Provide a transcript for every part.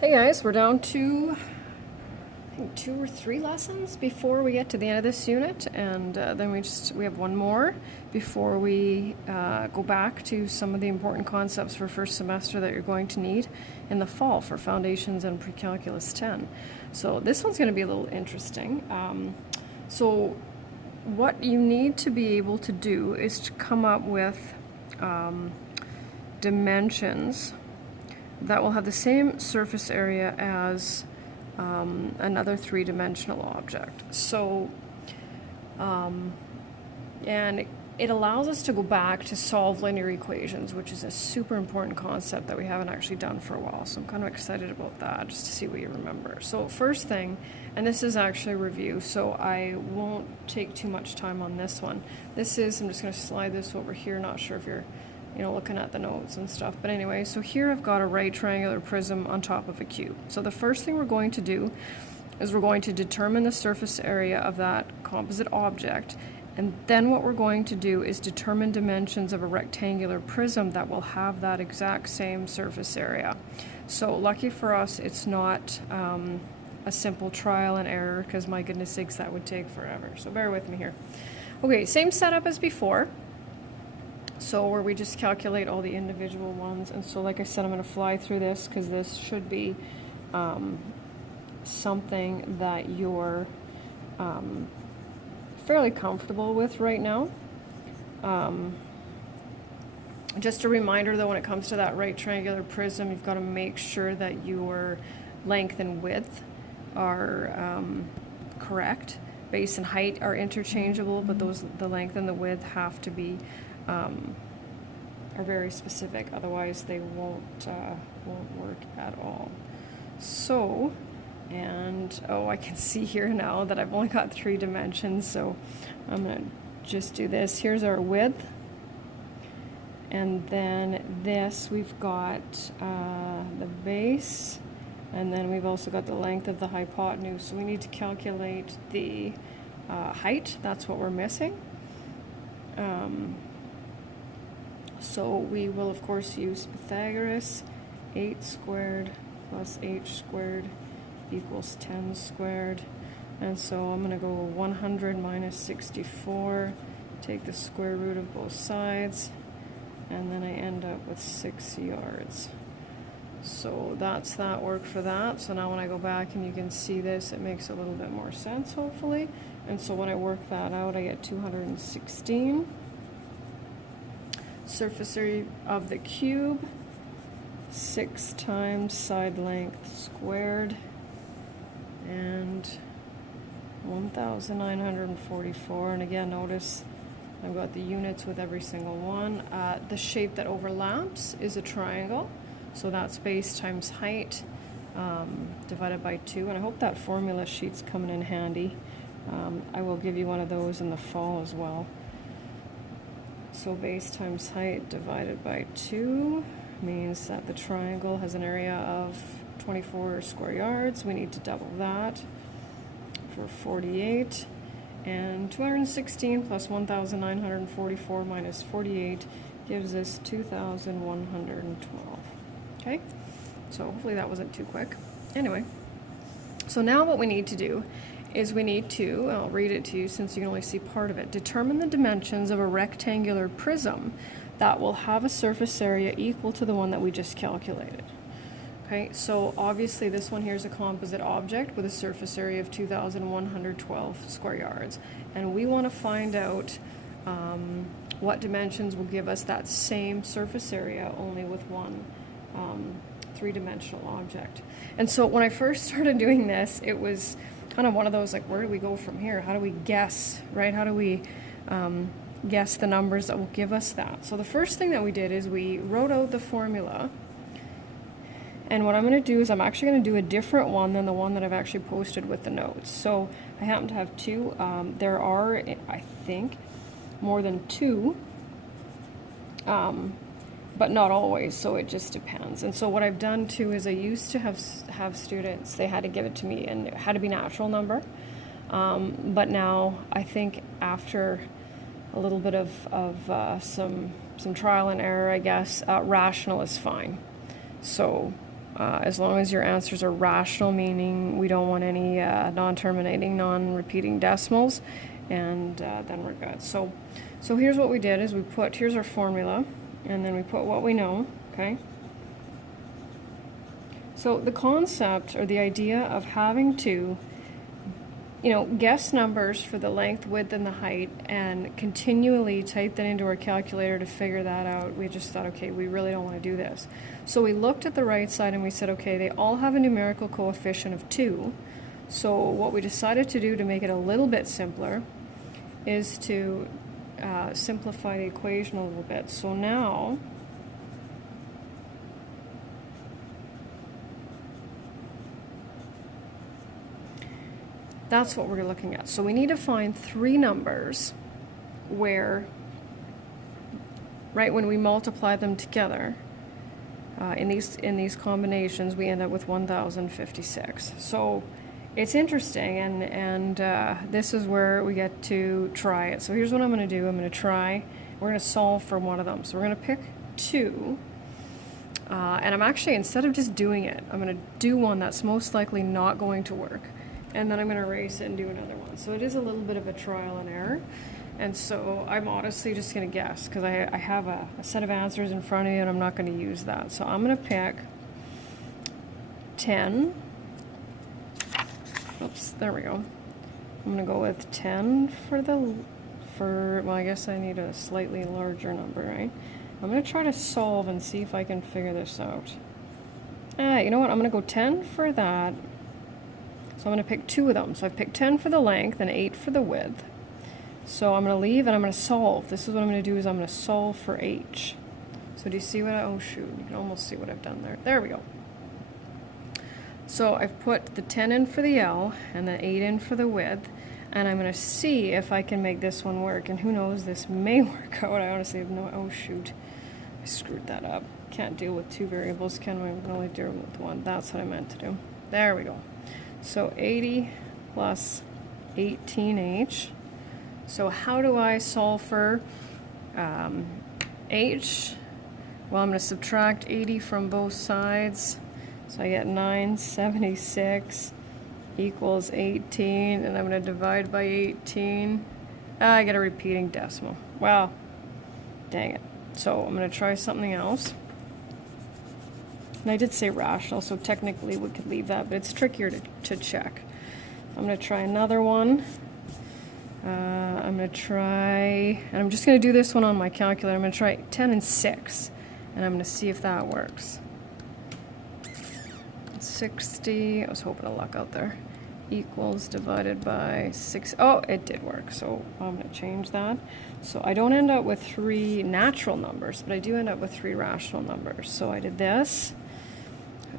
Hey guys, we're down to I think 2 or 3 lessons before we get to the end of this unit, and then we have one more before we go back to some of the important concepts for first semester that you're going to need in the fall for Foundations and Pre-Calculus 10. So this one's going to be a little interesting. So what you need to be able to do is to come up with dimensions that will have the same surface area as another three-dimensional object. So, and it allows us to go back to solve linear equations, which is a super important concept that we haven't actually done for a while. So I'm kind of excited about that, just to see what you remember. So first thing, and this is actually a review, so I won't take too much time on this one. I'm just going to slide this over here, not sure if you're looking at the notes and stuff. But anyway, so here I've got a right triangular prism on top of a cube. So the first thing we're going to do is we're going to determine the surface area of that composite object. And then what we're going to do is determine dimensions of a rectangular prism that will have that exact same surface area. So lucky for us, it's not a simple trial and error, because my goodness sakes, that would take forever. So bear with me here. Okay, same setup as before. So where we just calculate all the individual ones. And so like I said, I'm going to fly through this because this should be something that you're fairly comfortable with right now. Just a reminder though, when it comes to that right triangular prism, you've got to make sure that your length and width are correct. Base and height are interchangeable, but the length and the width have to be are very specific, otherwise they won't work at all. So, and I can see here now that I've only got 3 dimensions, so I'm gonna just do this. Here's our width, and then this we've got the base, and then we've also got the length of the hypotenuse. So we need to calculate the height. That's what we're missing. So we will of course use Pythagoras. 8 squared plus h squared equals 10 squared. And so I'm going to go 100 minus 64, take the square root of both sides, and then I end up with 6 yards. So that's that work for that. So now when I go back and you can see this, it makes a little bit more sense, hopefully. And so when I work that out, I get 216. Surface area of the cube, 6 times side length squared, and 1,944. And again, notice I've got the units with every single one. The shape that overlaps is a triangle, so that's base times height divided by 2. And I hope that formula sheet's coming in handy. I will give you one of those in the fall as well. So base times height divided by 2 means that the triangle has an area of 24 square yards. We need to double that for 48. And 216 plus 1,944 minus 48 gives us 2,112. Okay? So hopefully that wasn't too quick. Anyway, so now what we need to do is we need to, I'll read it to you since you can only see part of it, determine the dimensions of a rectangular prism that will have a surface area equal to the one that we just calculated. Okay, so obviously this one here is a composite object with a surface area of 2,112 square yards. And we want to find out what dimensions will give us that same surface area, only with one three-dimensional object. And so when I first started doing this, it was kind of one of those, like, where do we go from here? How do we guess, right? How do we guess the numbers that will give us that? So the first thing that we did is we wrote out the formula. And what I'm going to do is I'm actually going to do a different one than the one that I've actually posted with the notes. So I happen to have 2. There are, I think, more than 2. But not always, so it just depends. And so what I've done too is I used to have students, they had to give it to me and it had to be natural number. But now I think after a little bit of some trial and error, I guess, rational is fine. So as long as your answers are rational, meaning we don't want any non-terminating, non-repeating decimals, and then we're good. So here's what we did is here's our formula, and then we put what we know, okay? So the concept or the idea of having to, guess numbers for the length, width, and the height and continually type that into our calculator to figure that out, we just thought, okay, we really don't want to do this. So we looked at the right side and we said, okay, they all have a numerical coefficient of 2. So what we decided to do to make it a little bit simpler is to simplify the equation a little bit. So now that's what we're looking at. So we need to find 3 numbers where, right, when we multiply them together, in these combinations, we end up with 1056. So it's interesting, and this is where we get to try it. So here's what I'm going to do. I'm going to try. We're going to solve for one of them. So we're going to pick 2. And I'm actually, instead of just doing it, I'm going to do one that's most likely not going to work. And then I'm going to erase it and do another one. So it is a little bit of a trial and error. And so I'm honestly just going to guess, because I have a set of answers in front of me and I'm not going to use that. So I'm going to pick 10. Oops, there we go. I'm going to go with 10 well, I guess I need a slightly larger number, right? I'm going to try to solve and see if I can figure this out. You know what? I'm going to go 10 for that. So I'm going to pick 2 of them. So I've picked 10 for the length and 8 for the width. So I'm going to leave and I'm going to solve. This is what I'm going to do is I'm going to solve for h. So do you see what oh shoot, you can almost see what I've done there. There we go. So I've put the 10 in for the L and the 8 in for the width. And I'm going to see if I can make this one work. And who knows, this may work out. I honestly have no, oh shoot, I screwed that up. Can't deal with 2 variables, can we? Can only deal with 1. That's what I meant to do. There we go. So 80 plus 18h. So how do I solve for h? Well, I'm going to subtract 80 from both sides. So I get 976 equals 18, and I'm going to divide by 18. I get a repeating decimal. Wow. Dang it. So I'm going to try something else. And I did say rational, so technically we could leave that, but it's trickier to check. I'm going to try another one. I'm going to try, and I'm just going to do this one on my calculator. I'm going to try 10 and 6, and I'm going to see if that works. 60, I was hoping to luck out there, equals divided by 6. Oh, it did work, so I'm going to change that. So I don't end up with 3 natural numbers, but I do end up with 3 rational numbers. So I did this.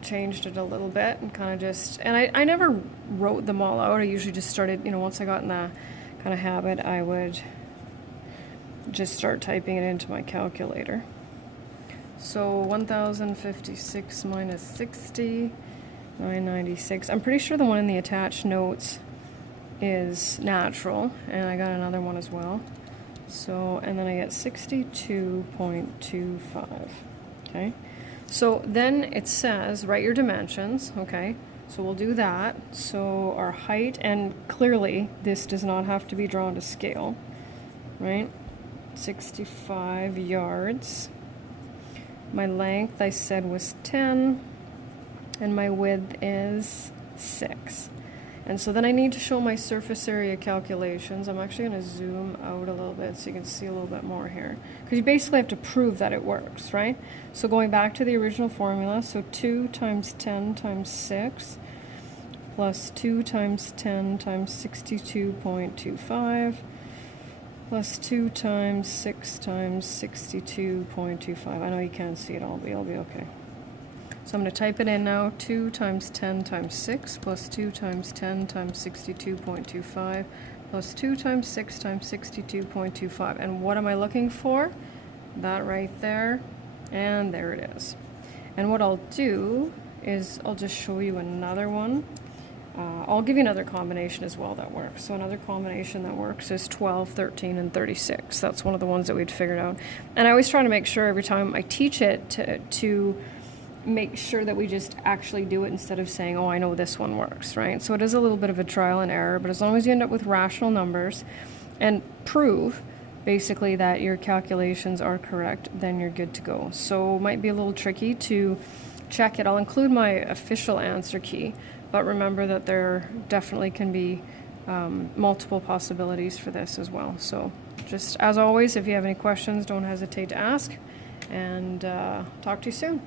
Changed it a little bit and kind of just, and I never wrote them all out. I usually just started, once I got in the kind of habit, I would just start typing it into my calculator. So 1056 minus 60, 996. I'm pretty sure the one in the attached notes is natural, and I got another one as well. So, and then I get 62.25, okay? So then it says, write your dimensions, okay? So we'll do that. So our height, and clearly this does not have to be drawn to scale, right? 65 yards. My length, I said, was 10, and my width is 6. And so then I need to show my surface area calculations. I'm actually going to zoom out a little bit so you can see a little bit more here. Because you basically have to prove that it works, right? So going back to the original formula, so 2 times 10 times 6 plus 2 times 10 times 62.25 plus 2 times 6 times 62.25. I know you can't see it all, but you'll be okay. So I'm going to type it in now. 2 times 10 times 6 plus 2 times 10 times 62.25 plus 2 times 6 times 62.25. And what am I looking for? That right there. And there it is. And what I'll do is I'll just show you another one. I'll give you another combination as well that works. So another combination that works is 12, 13, and 36. That's one of the ones that we'd figured out. And I always try to make sure every time I teach it to make sure that we just actually do it instead of saying, oh, I know this one works, right? So it is a little bit of a trial and error, but as long as you end up with rational numbers and prove basically that your calculations are correct, then you're good to go. So it might be a little tricky to check it. I'll include my official answer key, but remember that there definitely can be multiple possibilities for this as well. So just as always, if you have any questions, don't hesitate to ask, and talk to you soon.